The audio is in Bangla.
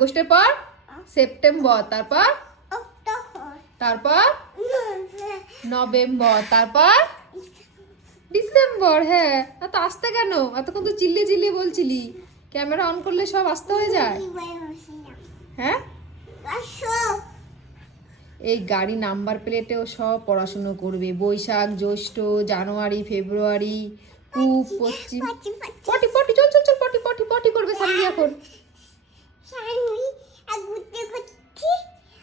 আগস্টের পর সেপ্টেম্বর, তারপর তারপর নভেম্বর, তারপর ডিসেম্বর। হ্যাঁ, এত আসতে কেন? এতক্ষণ তো চিল্লিয়ে চিল্লিয়ে বলছিলি। ক্যামেরা অন করলে সব আসতে হয়ে যায়। হ্যাঁ, এই গাড়ি নাম্বার প্লেটেও সব পড়াশুনো করবে। বৈশাখ, জ্যৈষ্ঠ, জানুয়ারি, ফেব্রুয়ারি, পূব, পশ্চিম। পটি পটি চল চল চল, পটি পটি পটি করবে সামনে এখন।